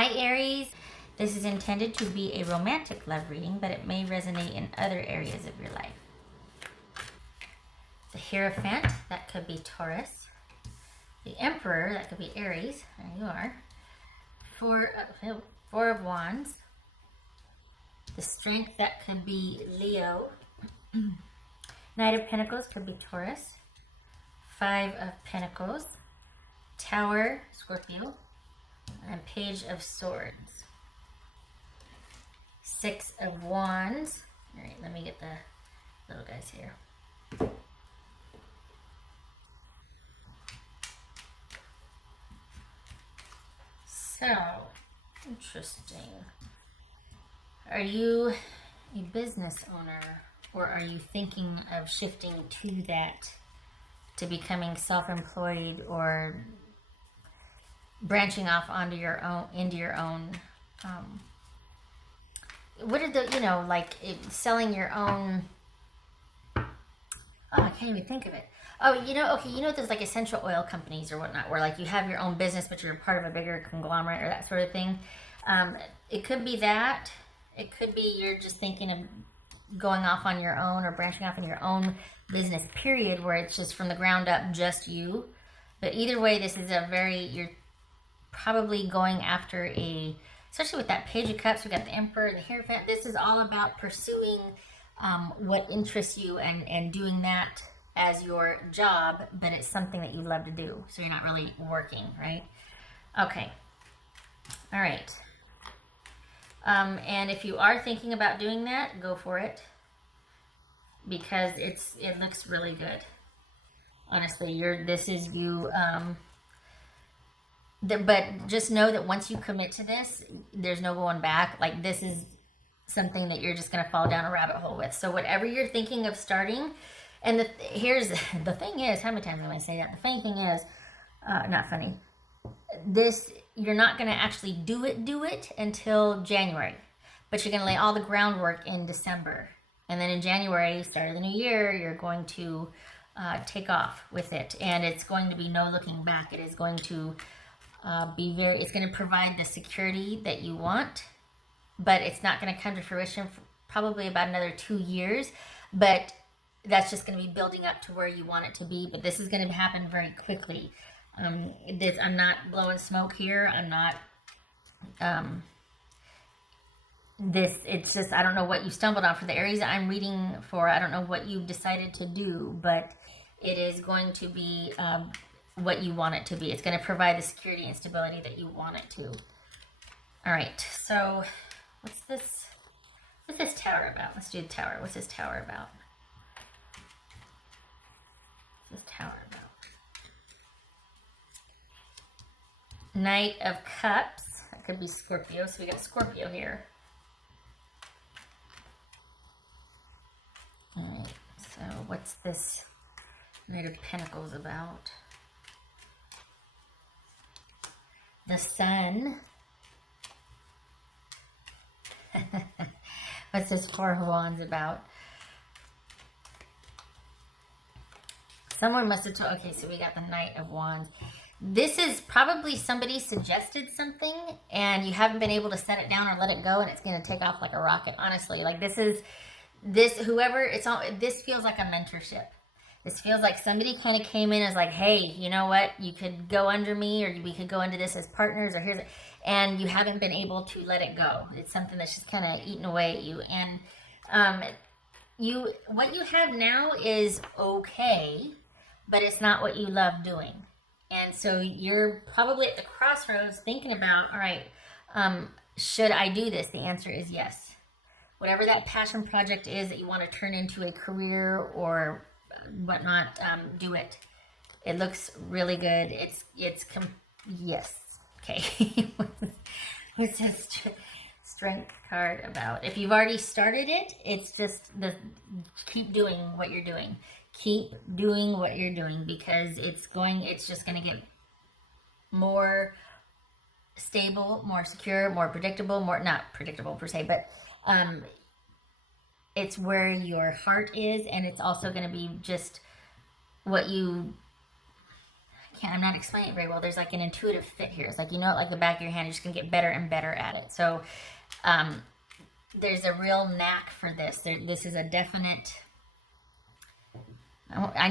Hi Aries, this is intended to be a romantic love reading, but it may resonate in other areas of your life. The Hierophant, that could be Taurus. The Emperor, that could be Aries. There you are. Four of Wands. The Strength, that could be Leo. Knight of Pentacles could be Taurus. Five of Pentacles. Tower, Scorpio. And Page of Swords. Six of Wands. All right, let me get the little guys here. So, interesting. Are you a business owner, or are you thinking of shifting to that, to becoming self-employed or branching off onto your own, into your own, what are the, like selling your own, oh, I can't even think of it. Oh, okay, there's like essential oil companies or whatnot, where like you have your own business, but you're part of a bigger conglomerate or that sort of thing. It could be that. It could be you're just thinking of going off on your own or branching off in your own business, period, where it's just from the ground up, just you. But either way, this is you're probably going after especially with that Page of Cups, we got the Emperor and the Hierophant. This is all about pursuing what interests you and doing that as your job, but it's something that you love to do. So you're not really working, right? Okay. All right. And if you are thinking about doing that, go for it, because it looks really good. Honestly, this is you. But just know that once you commit to this, there's no going back. Like, this is something that you're just going to fall down a rabbit hole with. So whatever you're thinking of starting, and here's the thing is, how many times am I say that? The funny thing is, not funny. You're not going to actually do it until January, but you're going to lay all the groundwork in December, and then in January, start of the new year, you're going to take off with it, and it's going to be no looking back. It is going to it's going to provide the security that you want, but it's not going to come to fruition for probably about another 2 years, but that's just going to be building up to where you want it to be. But this is going to happen very quickly. I'm not blowing smoke here. I'm not, it's just, I don't know what you stumbled on for the Aries I'm reading for. I don't know what you've decided to do, but it is going to be, what you want it to be. It's going to provide the security and stability that you want it to. All right. So what's this tower about? Let's do the tower. What's this tower about? What's this tower about? Knight of Cups. That could be Scorpio. So we got Scorpio here. All right. So what's this Knight of Pentacles about? The Sun. What's this Four of Wands about? Someone must have told. Okay, so we got the Knight of Wands. This is probably somebody suggested something and you haven't been able to set it down or let it go, and it's going to take off like a rocket. Honestly, like this feels like a mentorship. This feels like somebody kind of came in as like, hey, you know what? You could go under me, or we could go into this as partners, or and you haven't been able to let it go. It's something that's just kind of eating away at you. And what you have now is okay, but it's not what you love doing. And so you're probably at the crossroads thinking about, all right, should I do this? The answer is yes. Whatever that passion project is that you want to turn into a career or whatnot, do it. It looks really good. Yes. Okay. What's this Strength card about? If you've already started it, it's just keep doing what you're doing. Keep doing what you're doing, because it's just going to get more stable, more secure, more predictable, not predictable per se, but it's where your heart is, and it's also going to be just what you, I I'm not explaining it very well. There's like an intuitive fit here. It's like, you know it like the back of your hand. You're just going to get better and better at it. So there's a real knack for this. This is a definite...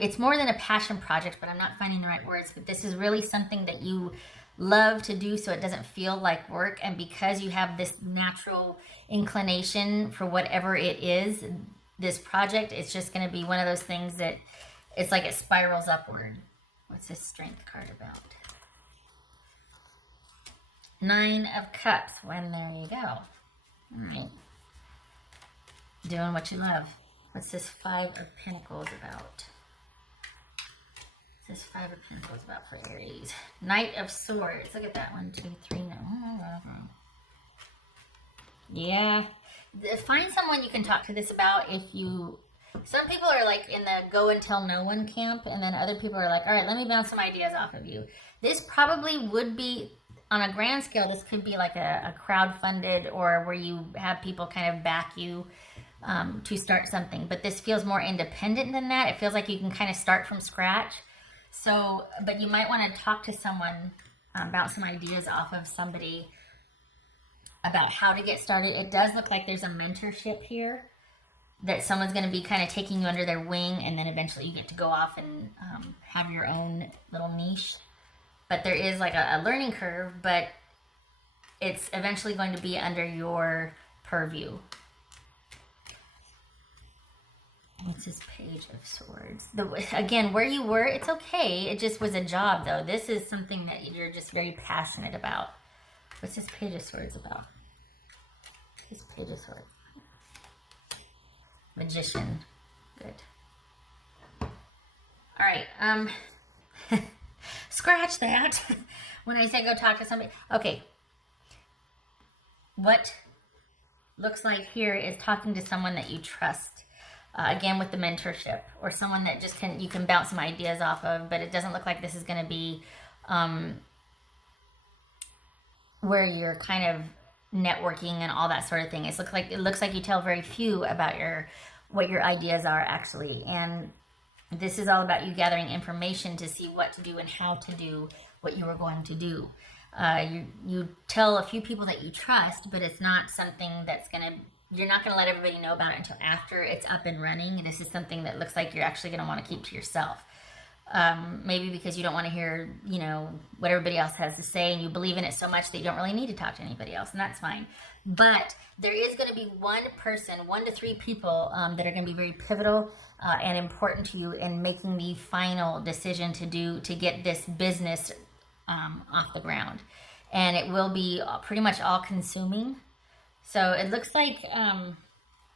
it's more than a passion project, but I'm not finding the right words. But this is really something that you love to do, so it doesn't feel like work. And because you have this natural inclination for whatever it is, this project, it's just going to be one of those things that it's like it spirals upward. What's this strength card about? 9 of Cups. When there you go. All right. Doing what you love. What's this 5 of Pentacles about? What's this 5 of Pentacles about for Aries? Knight of Swords. Look at that. 1, 2, 3. No. Yeah. Find someone you can talk to this about if you... Some people are like in the go and tell no one camp, and then other people are like, all right, let me bounce some ideas off of you. This probably would be, on a grand scale, this could be like a crowd-funded, or where you have people kind of back you to start something. But this feels more independent than that. It feels like you can kind of start from scratch. So, but you might want to talk to someone about some ideas off of somebody about how to get started. It does look like there's a mentorship here, that someone's going to be kind of taking you under their wing, and then eventually you get to go off and have your own little niche. But there is like a learning curve, but it's eventually going to be under your purview. What's this Page of Swords? Again, where you were, it's okay. It just was a job, though. This is something that you're just very passionate about. What's this Page of Swords about? This Page of Swords. Magician. Good. All right. Scratch that. When I say go talk to somebody. Okay. What looks like here is talking to someone that you trust. Again, with the mentorship, or someone that just you can bounce some ideas off of, but it doesn't look like this is going to be where you're kind of networking and all that sort of thing. It looks like you tell very few about what your ideas are actually, and this is all about you gathering information to see what to do and how to do what you are going to do. You tell a few people that you trust, but it's not something you're not going to let everybody know about it until after it's up and running. This is something that looks like you're actually going to want to keep to yourself. Maybe because you don't want to hear, what everybody else has to say, and you believe in it so much that you don't really need to talk to anybody else, and that's fine. But there is going to be one person, 1 to 3 people that are going to be very pivotal and important to you in making the final decision to get this business off the ground. And it will be pretty much all-consuming. So it looks like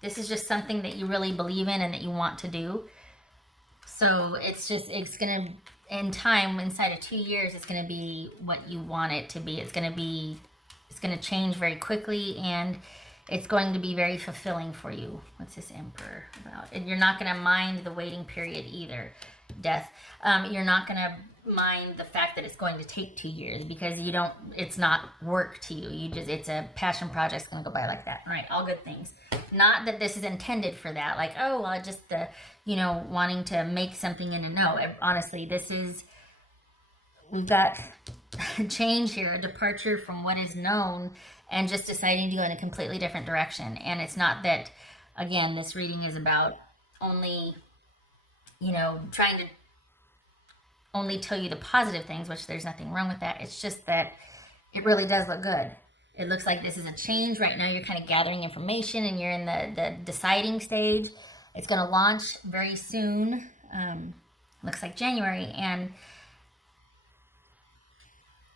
this is just something that you really believe in and that you want to do. So it's going to, in time, inside of 2 years, it's going to be what you want it to be. It's going to change very quickly, and it's going to be very fulfilling for you. What's this Emperor about? And you're not going to mind the waiting period either. Death. You're not going to mind the fact that it's going to take 2 years, because it's not work to you. It's a passion project. It's going to go by like that. All right. All good things. Not that this is intended for that. Like, oh, well, just wanting to make something in a no. Honestly, we've got change here, a departure from what is known, and just deciding to go in a completely different direction. And it's not that, again, this reading is about only, trying to only tell you the positive things, which there's nothing wrong with that. It's just that it really does look good. It looks like this is a change. Right now you're kind of gathering information, and you're in the deciding stage. It's going to launch very soon. Looks like January, and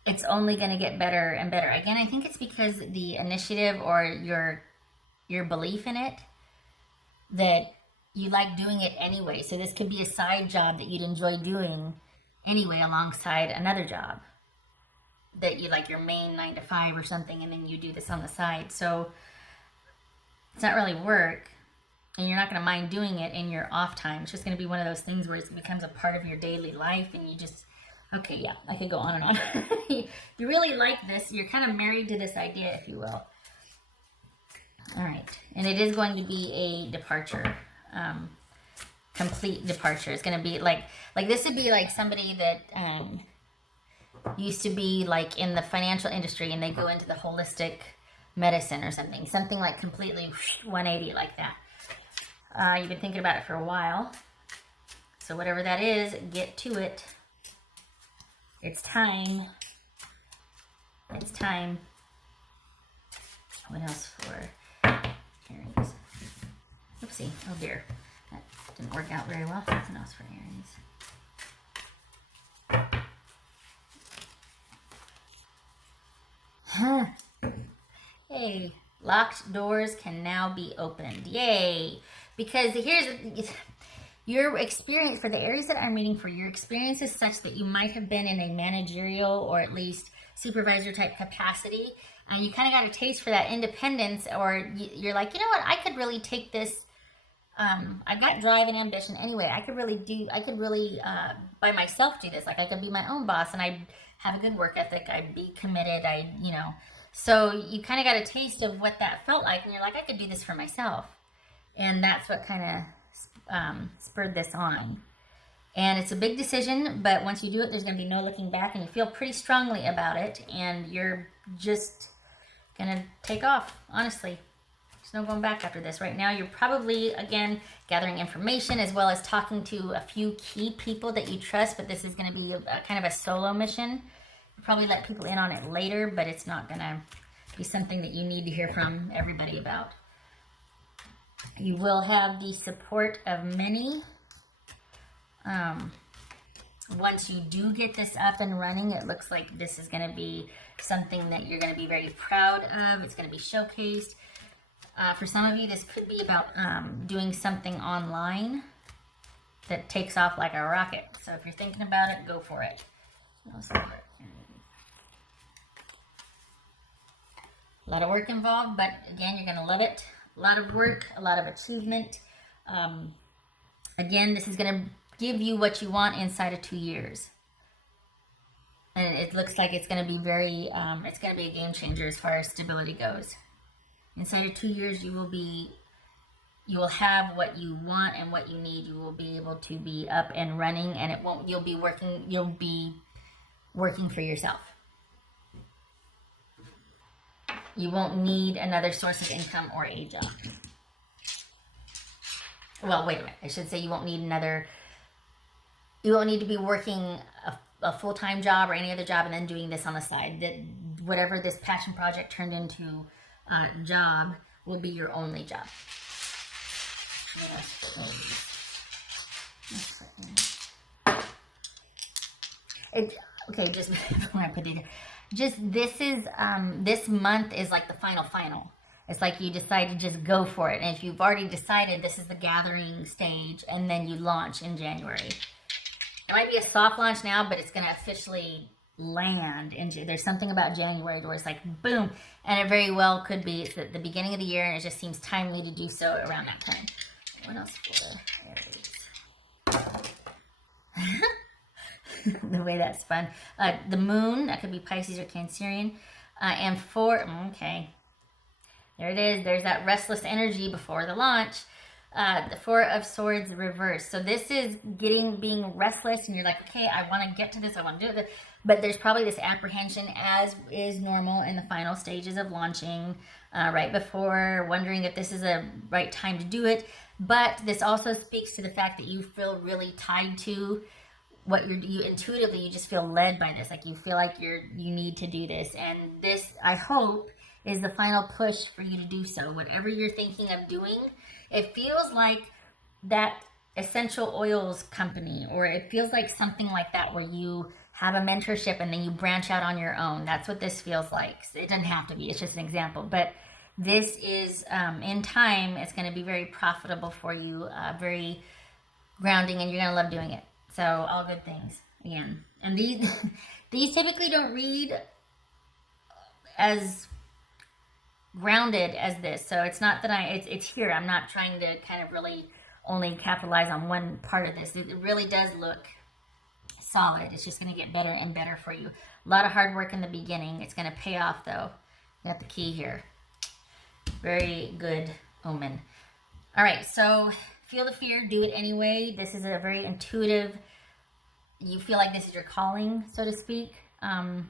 it's only going to get better and better. Again, I think it's because the initiative, or your belief in it, that you like doing it anyway. So this could be a side job that you'd enjoy doing anyway, alongside another job that you like, your main 9 to 5 or something, and then you do this on the side. So it's not really work, and you're not going to mind doing it in your off time. It's just going to be one of those things where it becomes a part of your daily life, and you just, okay, yeah, I could go on and on. You really like this. You're kind of married to this idea, if you will. All right. And it is going to be a departure, complete departure. It's going to be like this would be like somebody that used to be like in the financial industry and they go into the holistic medicine or something like completely 180 like that. You've been thinking about it for a while. So whatever that is, get to it. It's time. It's time. What else for Aries? Oopsie. Oh dear. That didn't work out very well. What else for Aries? Huh. Hey, locked doors can now be opened. Yay. Because here's your experience for the Aries that I'm reading for. Your experience is such that you might have been in a managerial or at least supervisor type capacity, and you kind of got a taste for that independence, or you're like, you know what, I could really take this. I've got drive and ambition anyway. I could really by myself do this. Like I could be my own boss, and I'd have a good work ethic. I'd be committed. So you kind of got a taste of what that felt like, and you're like, I could do this for myself, and that's what kind of spurred this on. And it's a big decision, but once you do it, there's going to be no looking back, and you feel pretty strongly about it, and you're just going to take off, honestly. There's no going back after this. Right now, you're probably, again, gathering information as well as talking to a few key people that you trust, but this is going to be kind of a solo mission. You'll probably let people in on it later, but it's not going to be something that you need to hear from everybody about. You will have the support of many. Once you do get this up and running, it looks like this is going to be something that you're going to be very proud of. It's going to be showcased. For some of you, this could be about doing something online that takes off like a rocket. So if you're thinking about it, go for it. A lot of work involved, but again, you're going to love it. A lot of work, a lot of achievement. Again, this is going to give you what you want inside of 2 years. And it looks like it's going to be it's going to be a game changer as far as stability goes. Inside of 2 years, you will have what you want and what you need. You will be able to be up and running, and you'll be working for yourself. You won't need another source of income or a job. Well, wait a minute. I should say you won't need to be working a full-time job or any other job and then doing this on the side. That whatever this passion project turned into job will be your only job. Okay, just before I put it in. This month is like the final. It's like you decide to just go for it. And if you've already decided, this is the gathering stage, and then you launch in January. It might be a soft launch now, but it's going to officially land. There's something about January where it's like, boom. And it very well could be it's the beginning of the year, and it just seems timely to do so around that time. What else for Aries? The way that's fun. The moon, that could be Pisces or Cancerian. And okay. There it is. There's that restless energy before the launch. The Four of Swords reversed. So this is being restless, and you're like, okay, I want to get to this. I want to do it. But there's probably this apprehension, as is normal in the final stages of launching, right before, wondering if this is a right time to do it. But this also speaks to the fact that you feel really tied to what you intuitively, you just feel led by this. Like you feel like you need to do this. And this, I hope, is the final push for you to do so. Whatever you're thinking of doing, it feels like that essential oils company, or it feels like something like that where you have a mentorship and then you branch out on your own. That's what this feels like. It doesn't have to be, it's just an example. But this is, in time, it's going to be very profitable for you, very grounding, and you're going to love doing it. So all good things again. And these typically don't read as grounded as this. So it's not that it's here. I'm not trying to kind of really only capitalize on one part of this. It really does look solid. It's just going to get better and better for you. A lot of hard work in the beginning. It's going to pay off though. You got the key here. Very good omen. All right. So feel the fear. Do it anyway. This is a very intuitive, you feel like this is your calling, so to speak.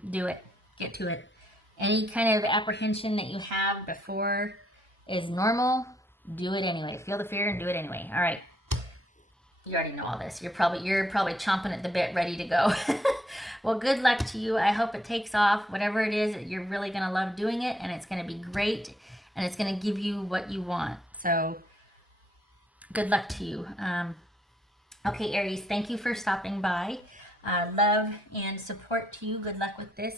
do it. Get to it. Any kind of apprehension that you have before is normal. Do it anyway. Feel the fear and do it anyway. All right. You already know all this. You're probably chomping at the bit, ready to go. Well, good luck to you. I hope it takes off. Whatever it is, you're really gonna love doing it, and it's gonna be great, and it's gonna give you what you want. So, good luck to you. Okay, Aries, thank you for stopping by. Love and support to you. Good luck with this.